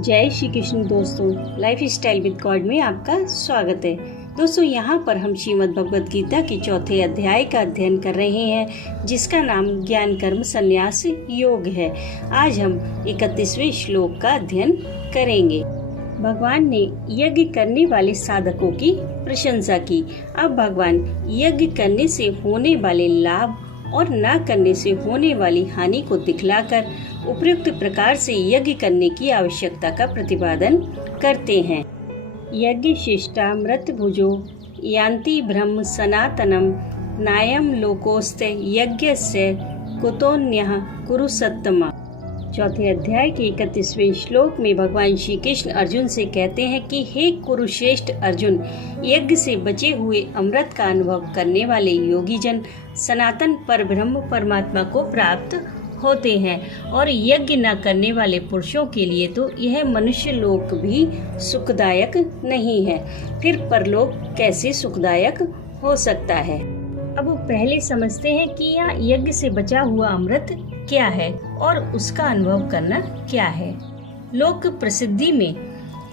जय श्री कृष्ण दोस्तों, life style with God में आपका स्वागत है। दोस्तों, यहाँ पर हम श्रीमद् भगवद गीता के चौथे अध्याय का अध्ययन कर रहे हैं, जिसका नाम ज्ञान कर्म संन्यास योग है। आज हम 31वें श्लोक का अध्ययन करेंगे। भगवान ने यज्ञ करने वाले साधकों की प्रशंसा की। अब भगवान यज्ञ करने से होने वाले लाभ और न करने से होने वाली हानि को दिखलाकर उपयुक्त प्रकार से यज्ञ करने की आवश्यकता का प्रतिपादन करते हैं। यज्ञ शिष्टा मृत भुजो यान्ति ब्रह्म सनातनम नायम लोकोस्ते यज्ञस्य कुतोन्यः कुरु सत्तमा। चौथे अध्याय के 31वें श्लोक में भगवान श्री कृष्ण अर्जुन से कहते हैं कि हे कुरुश्रेष्ठ अर्जुन, यज्ञ से बचे हुए अमृत का अनुभव करने वाले योगी जन सनातन परब्रह्म परमात्मा को प्राप्त होते हैं, और यज्ञ न करने वाले पुरुषों के लिए तो यह मनुष्य लोक भी सुखदायक नहीं है। फिर परलोक कैसे सुखदायक हो सकता है। अब पहले समझते हैं कि यह यज्ञ से बचा हुआ अमृत क्या है और उसका अनुभव करना क्या है। लोक प्रसिद्धि में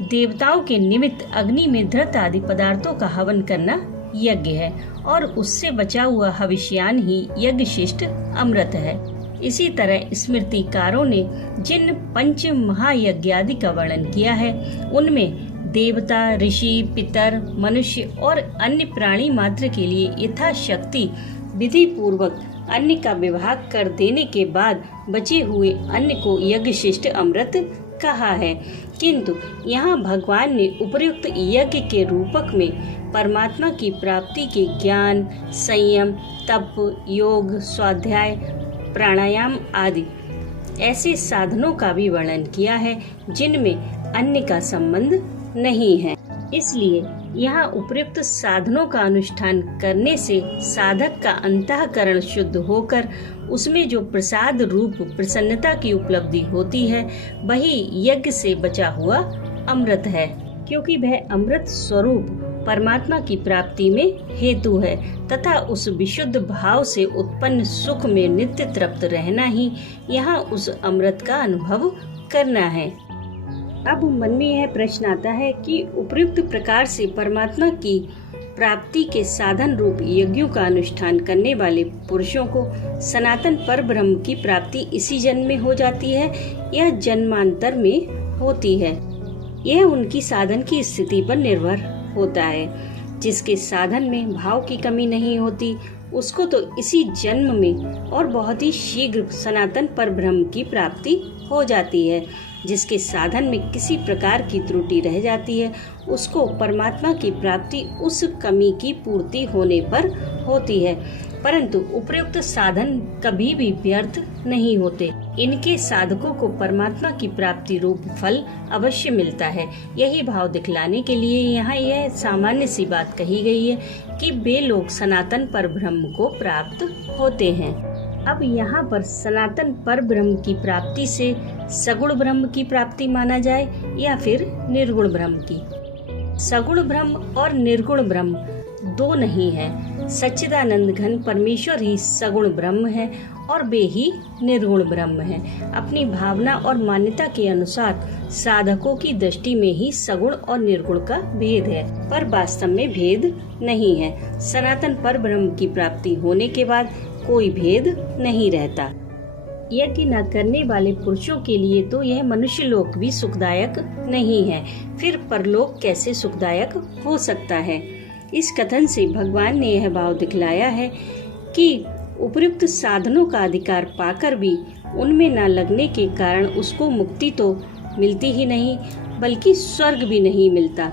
देवताओं के निमित्त अग्नि में धृत आदि पदार्थों का हवन करना यज्ञ है, और उससे बचा हुआ हविष्यान ही यज्ञ शिष्ट अमृत है। इसी तरह स्मृतिकारों ने जिन पंच महायज्ञादि का वर्णन किया है, उनमें देवता, ऋषि, पितर, मनुष्य और अन्य प्राणी मात्र के लिए यथाशक्ति विधि पूर्वक अन्न का विभाग कर देने के बाद बचे हुए अन्न को यज्ञ शिष्ट अमृत कहा है। किंतु यहाँ भगवान ने उपर्युक्त यज्ञ के रूपक में परमात्मा की प्राप्ति के ज्ञान, संयम, तप, योग, स्वाध्याय, प्राणायाम आदि ऐसे साधनों का भी वर्णन किया है, जिनमें अन्न का संबंध नहीं है। इसलिए यहाँ उपयुक्त साधनों का अनुष्ठान करने से साधक का अंतःकरण शुद्ध होकर उसमें जो प्रसाद रूप प्रसन्नता की उपलब्धि होती है, वही यज्ञ से बचा हुआ अमृत है, क्योंकि वह अमृत स्वरूप परमात्मा की प्राप्ति में हेतु है तथा उस विशुद्ध भाव से उत्पन्न सुख में नित्य तृप्त रहना ही यहाँ उस अमृत का अनुभव करना है। अब मन में यह प्रश्न आता है कि उपयुक्त प्रकार से परमात्मा की प्राप्ति के साधन रूप यज्ञों का अनुष्ठान करने वाले पुरुषों को सनातन परब्रह्म की प्राप्ति इसी जन्म में हो जाती है या जन्मांतर में होती है। यह उनकी साधन की स्थिति पर निर्भर होता है। जिसके साधन में भाव की कमी नहीं होती, उसको तो इसी जन्म में और बहुत ही शीघ्र सनातन परब्रह्म की प्राप्ति हो जाती है। जिसके साधन में किसी प्रकार की त्रुटि रह जाती है, उसको परमात्मा की प्राप्ति उस कमी की पूर्ति होने पर होती है। परंतु उपयुक्त साधन कभी भी व्यर्थ नहीं होते। इनके साधकों को परमात्मा की प्राप्ति रूप फल अवश्य मिलता है। यही भाव दिखलाने के लिए यहाँ यह सामान्य सी बात कही गई है कि वे लोग सनातन परब्रह्म को प्राप्त होते हैं। अब यहाँ पर सनातन परब्रह्म की प्राप्ति से सगुण ब्रह्म की प्राप्ति माना जाए या फिर निर्गुण ब्रह्म की। सगुण ब्रह्म और निर्गुण ब्रह्म दो नहीं है। सच्चिदानंद घन परमेश्वर ही सगुण ब्रह्म है और वे ही निर्गुण ब्रह्म है। अपनी भावना और मान्यता के अनुसार साधकों की दृष्टि में ही सगुण और निर्गुण का भेद है, पर वास्तव में भेद नहीं है। सनातन परब्रह्म की प्राप्ति होने के बाद कोई भेद नहीं रहता। यज्ञ न करने वाले पुरुषों के लिए तो यह मनुष्य लोक भी सुखदायक नहीं है। फिर परलोक कैसे सुखदायक हो सकता है। इस कथन से भगवान ने यह भाव दिखलाया है कि उपयुक्त साधनों का अधिकार पाकर भी उनमें न लगने के कारण उसको मुक्ति तो मिलती ही नहीं, बल्कि स्वर्ग भी नहीं मिलता,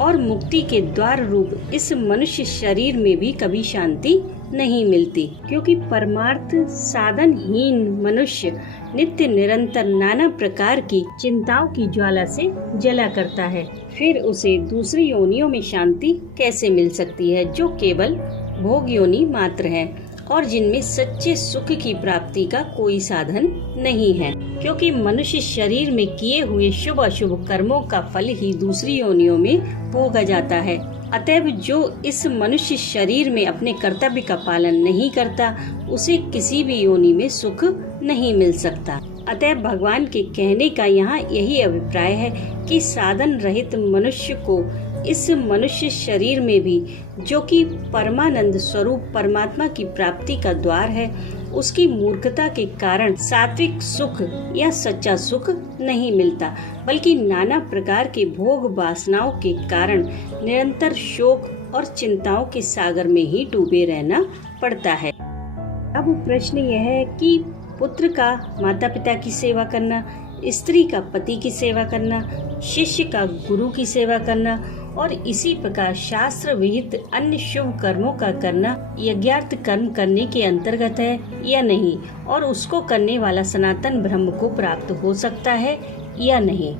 और मुक्ति के द्वार रूप इस मनुष्य शरीर में भी कभी शांति नहीं मिलती, क्योंकि परमार्थ साधनहीन मनुष्य नित्य निरंतर नाना प्रकार की चिंताओं की ज्वाला से जला करता है। फिर उसे दूसरी योनियों में शांति कैसे मिल सकती है, जो केवल भोग योनि मात्र है और जिनमें सच्चे सुख की प्राप्ति का कोई साधन नहीं है, क्योंकि मनुष्य शरीर में किए हुए शुभ अशुभ कर्मों का फल ही दूसरी योनियों में भोगा जाता है। अतएव जो इस मनुष्य शरीर में अपने कर्तव्य का पालन नहीं करता, उसे किसी भी योनि में सुख नहीं मिल सकता। अतः भगवान के कहने का यहाँ यही अभिप्राय है कि साधन रहित मनुष्य को इस मनुष्य शरीर में भी, जो कि परमानंद स्वरूप परमात्मा की प्राप्ति का द्वार है, उसकी मूर्खता के कारण सात्विक सुख या सच्चा सुख नहीं मिलता, बल्कि नाना प्रकार के भोग वासनाओं के कारण निरंतर शोक और चिंताओं के सागर में ही डूबे रहना पड़ता है। अब प्रश्न यह है कि पुत्र का माता पिता की सेवा करना, स्त्री का पति की सेवा करना, शिष्य का गुरु की सेवा करना और इसी प्रकार शास्त्र विहित अन्य शुभ कर्मों का करना यज्ञार्थ कर्म करने के अंतर्गत है या नहीं, और उसको करने वाला सनातन ब्रह्म को प्राप्त हो सकता है या नहीं।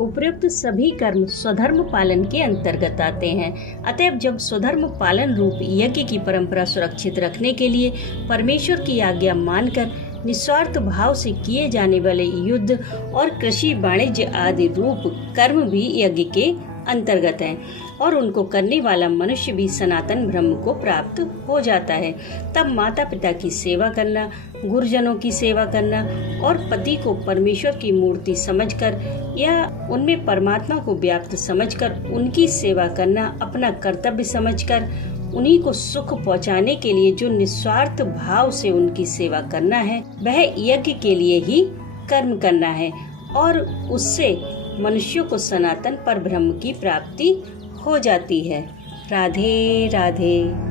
उपयुक्त सभी कर्म स्वधर्म पालन के अंतर्गत आते हैं। अतएव जब स्वधर्म पालन रूप यज्ञ की परंपरा सुरक्षित रखने के लिए परमेश्वर की आज्ञा मानकर निस्वार्थ भाव से किए जाने वाले युद्ध और कृषि वाणिज्य आदि रूप कर्म भी यज्ञ के अंतर्गत हैं और उनको करने वाला मनुष्य भी सनातन ब्रह्म को प्राप्त हो जाता है, तब माता पिता की सेवा करना, गुरुजनों की सेवा करना और पति को परमेश्वर की मूर्ति समझकर या उनमें परमात्मा को व्याप्त समझकर उनकी सेवा करना अपना कर्तव्य समझकर उन्हीं को सुख पहुंचाने के लिए जो निस्वार्थ भाव से उनकी सेवा करना है, वह यज्ञ के लिए ही कर्म करना है और उससे मनुष्यों को सनातन पर ब्रह्म की प्राप्ति हो जाती है। राधे राधे।